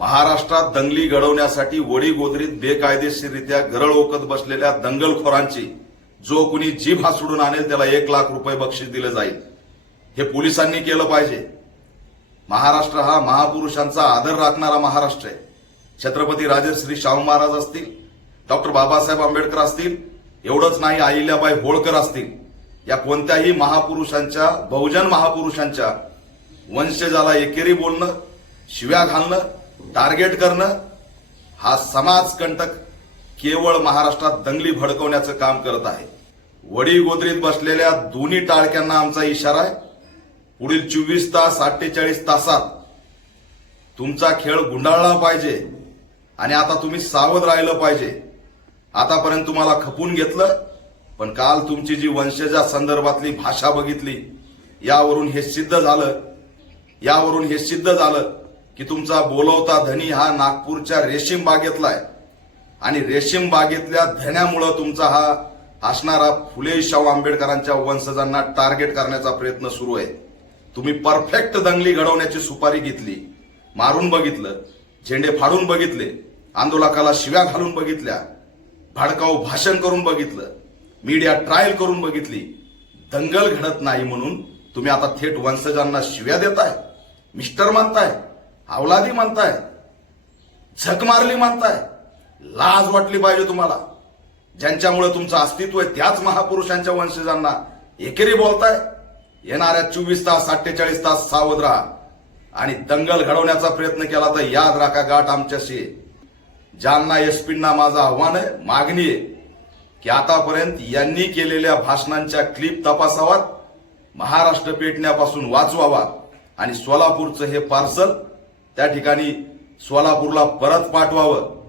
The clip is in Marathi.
महाराष्ट्रात दंगली घडवण्यासाठी वडी गोदरीत बेकायदेशीररित्या गरळ ओकत बसलेल्या दंगलखोरांची जो कुणी जीभ हासडून आणेल त्याला एक लाख रुपये बक्षीस दिलं जाईल. हे पोलिसांनी केलं पाहिजे. महाराष्ट्र हा महापुरुषांचा आदर राखणारा महाराष्ट्र आहे. छत्रपती राजश्री शाहू महाराज असतील डॉक्टर बाबासाहेब आंबेडकर असतील एवढंच नाही अहिल्याबाई होळकर असतील या कोणत्याही महापुरुषांच्या बहुजन महापुरुषांच्या वंशजाला एकेरी बोलणं शिव्या घालणं टार्गेट करणं हा समाजकंटक केवळ महाराष्ट्रात दंगली भडकवण्याचं काम करत आहे. वडी गोदरीत बसलेल्या दोन्ही टाळक्यांना आमचा इशारा आहे. पुढील चोवीस तास अठ्ठेचाळीस तासात तुमचा खेळ गुंडाळला पाहिजे आणि आता तुम्ही सावध राहिलं पाहिजे. आतापर्यंत तुम्हाला खपून घेतलं पण काल तुमची जी वंशजा संदर्भातली भाषा बघितली यावरून हे सिद्ध झालं यावरून हे सिद्ध झालं. की तुमचा बोलवता धनी हा नागपूरच्या रेशीम बागेतला आहे. आणि रेशीम बागेतल्या धण्यामुळं तुमचा हा असणारा फुले शाहू आंबेडकरांच्या वंशजांना टार्गेट करण्याचा प्रयत्न सुरू आहे. तुम्ही परफेक्ट दंगली घडवण्याची सुपारी घेतली मारून बघितलं झेंडे फाडून बघितले आंदोलकाला शिव्या घालून बघितल्या भडकाऊ भाषण करून बघितलं मीडिया ट्रायल करून बघितली दंगल घडत नाही म्हणून तुम्ही आता थेट वंशजांना शिव्या देताय मिस्टर मानताय. अवलादी म्हणताय झक मारली म्हणताय लाज वाटली पाहिजे तुम्हाला. ज्यांच्यामुळे तुमचं अस्तित्व आहे त्याच महापुरुषांच्या वंशजांना एकेरी बोलताय येणाऱ्या चोवीस तास अठ्ठेचाळीस तास सावध राहा. आणि दंगल घडवण्याचा प्रयत्न केला तर याद राखा गाठ आमच्याशी. ज्यांना एसपींना माझं आव्हान आहे मागणी आहे की आतापर्यंत यांनी केलेल्या भाषणांच्या क्लिप तपासावात महाराष्ट्र पेटण्यापासून वाचवावा. आणि सोलापूरचं हे पार्सल त्या ठिकाणी सोलापूरला परत पाठवावं.